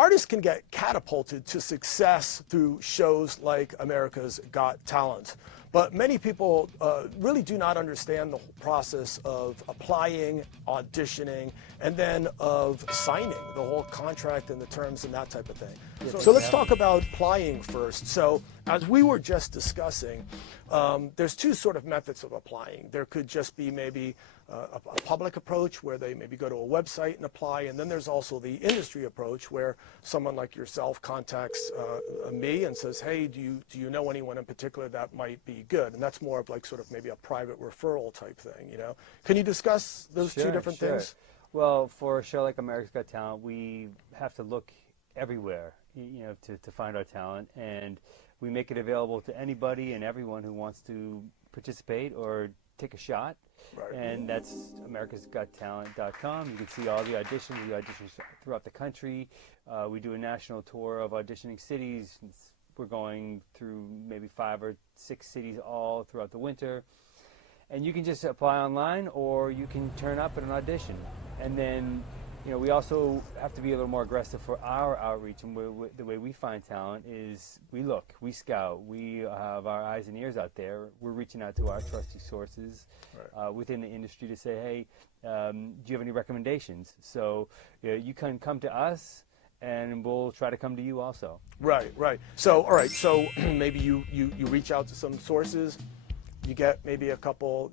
artists can get catapulted to success through shows like America's Got Talent. But many people really do not understand the process of applying, auditioning, and then of signing the whole contract and the terms and that type of thing. Yeah, so let's talk about applying first. So as we were just discussing, there's two sort of methods of applying. There could just be maybe a public approach where they maybe go to a website and apply, and then there's also the industry approach where someone like yourself contacts me and says, hey, do you know anyone in particular that might be good? And that's more of like sort of maybe a private referral type thing, you know? Can you discuss those two different things? Well, for a show like America's Got Talent, we have to look everywhere, you know, to find our talent, and we make it available to anybody and everyone who wants to participate or take a shot. Right. And that's americasgottalent.com. You can see all the auditions. We audition throughout the country. We do a national tour of auditioning cities. We're going through maybe 5 or 6 cities all throughout the winter. And you can just apply online, or you can turn up at an audition. And then, you know, we also have to be a little more aggressive for our outreach, and the way we find talent is we look, we scout, we have our eyes and ears out there. We're reaching out to our trusted sources within the industry to say, hey, do you have any recommendations? So you can come to us, and we'll try to come to you also. Right. So, all right, so maybe you reach out to some sources. You get maybe a couple,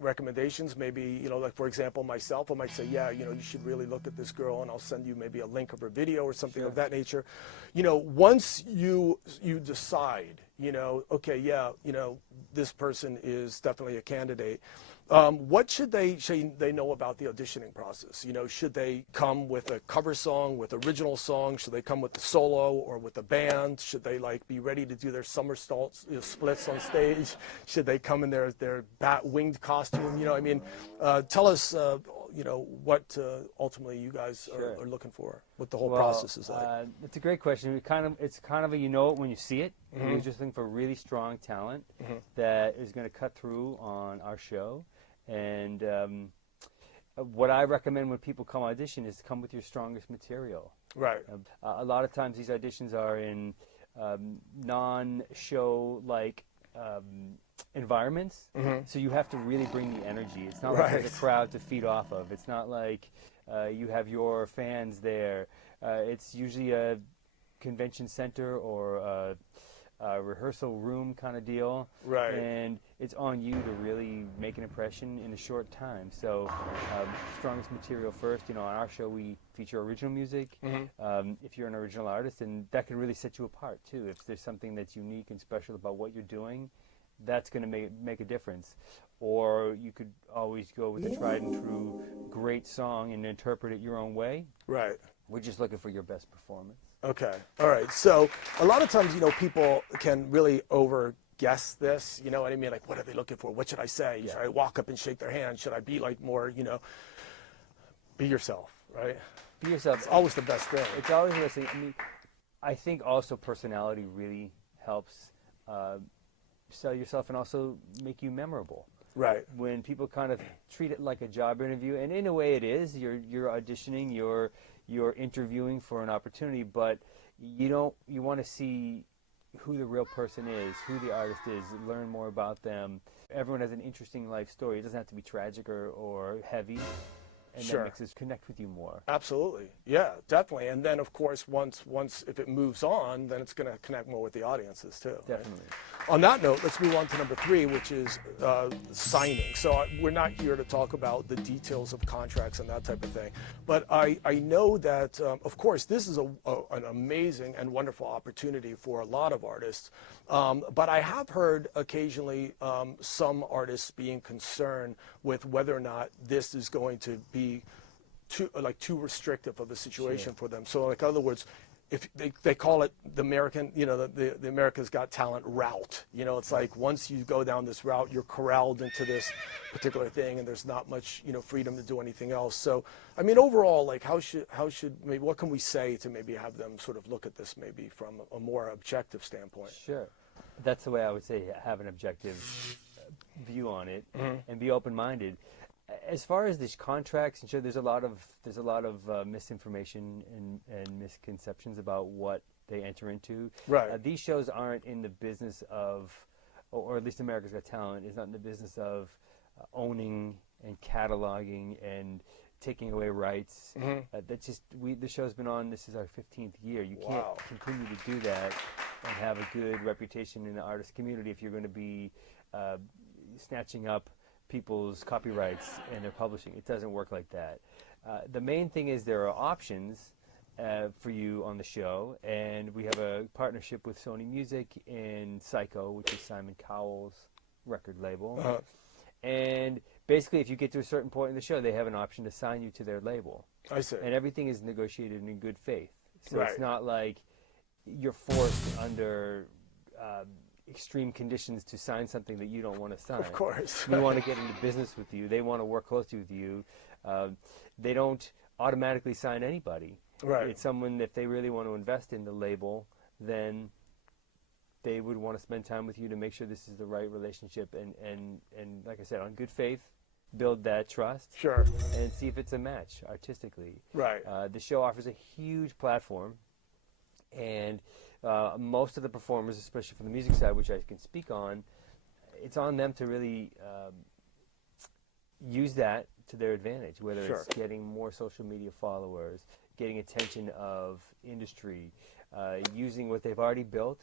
recommendations. Maybe, like for example, myself, I might say, yeah, you should really look at this girl, and I'll send you maybe a link of her video or something of that nature. Once you decide, okay, yeah, this person is definitely a candidate. What should they know about the auditioning process? Should they come with a cover song, with original song? Should they come with the solo or with a band? Should they be ready to do their somersaults, splits on stage? Should they come in their bat-winged costume? Tell us, what ultimately you guys are looking for, what the whole process is like. It's a great question. It's kind of a it when you see it. Mm-hmm. You're just looking for really strong talent that is going to cut through on our show. And what I recommend when people come audition is to come with your strongest material. Right. A lot of times these auditions are in non-show environments, so you have to really bring the energy. It's not like there's a crowd to feed off of. It's not like you have your fans there. It's usually a convention center or a rehearsal room kind of deal, and it's on you to really make an impression in a short time. So strongest material first. On our show we feature original music. If you're an original artist, and that can really set you apart too. If there's something that's unique and special about what you're doing, that's going to make a difference. Or you could always go with a tried and true great song and interpret it your own way. Right. We're just looking for your best performance. Okay. All right. So a lot of times, people can really over-guess this. You know what I mean? Like, what are they looking for? What should I say? Should I walk up and shake their hand? Should I be more, be yourself, right? Be yourself. It's always the best thing. It's always the best thing. I think also personality really helps sell yourself and also make you memorable. Right. When people kind of treat it like a job interview, and in a way it is, you're auditioning, you're interviewing for an opportunity, but you want to see who the real person is, who the artist is, learn more about them. Everyone has an interesting life story. It doesn't have to be tragic or heavy. And that makes us connect with you more. Absolutely. Yeah, definitely. And then, of course, once if it moves on, then it's going to connect more with the audiences, too. Definitely. Right? On that note, let's move on to number 3, which is signing. So we're not here to talk about the details of contracts and that type of thing. But I know that, of course, this is an amazing and wonderful opportunity for a lot of artists. But I have heard occasionally some artists being concerned with whether or not this is going to be too restrictive of a situation for them. So, in other words, if they call it the American, the America's Got Talent route. It's like once you go down this route, you're corralled into this particular thing, and there's not much, freedom to do anything else. So, overall, how should maybe what can we say to maybe have them sort of look at this maybe from a more objective standpoint? Sure, that's the way I would say have an objective view on it and be open-minded. As far as these contracts, and sure, there's a lot of misinformation and misconceptions about what they enter into. Right. These shows aren't in the business of, or at least America's Got Talent is not in the business of owning and cataloging and taking away rights. That's just the show's been on. This is our 15th year. You can't continue to do that and have a good reputation in the artist community if you're going to be snatching up people's copyrights and their publishing. It doesn't work like that. The main thing is there are options for you on the show, and we have a partnership with Sony Music and Psycho, which is Simon Cowell's record label. And basically, if you get to a certain point in the show, they have an option to sign you to their label. I see. And everything is negotiated in good faith. So Right. it's not like you're forced under extreme conditions to sign something that you don't want to sign. Of course. We want to get into business with you. They want to work closely with you. They don't automatically sign anybody. Right. It's someone, if they really want to invest in the label, then they would want to spend time with you to make sure this is the right relationship and like I said, on good faith, build that trust. Sure. And see if it's a match artistically. Right. The show offers a huge platform, and most of the performers, especially from the music side, which I can speak on, it's on them to really use that to their advantage, whether it's getting more social media followers, getting attention of industry, using what they've already built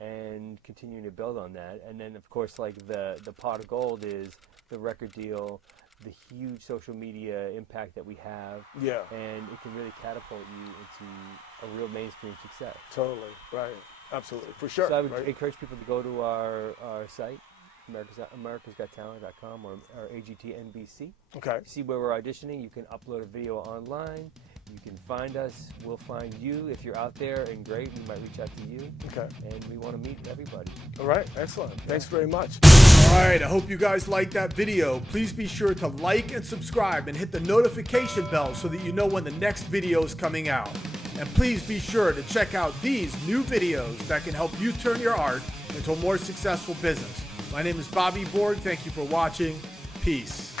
and continuing to build on that. And then, of course, like the pot of gold is the record deal, the huge social media impact that we have. Yeah. And it can really catapult you into a real mainstream success. Totally. Right. Absolutely. For sure. So I would right? encourage people to go to our site, americasgottalent.com or AGT-NBC. Okay. See where we're auditioning. You can upload a video online. You can find us. We'll find you. If you're out there, and great, we might reach out to you. Okay. And we want to meet everybody. All right. Excellent. Thanks very much. All right, I hope you guys liked that video. Please be sure to like and subscribe and hit the notification bell so that you know when the next video is coming out. And please be sure to check out these new videos that can help you turn your art into a more successful business. My name is Bobby Borg. Thank you for watching. Peace.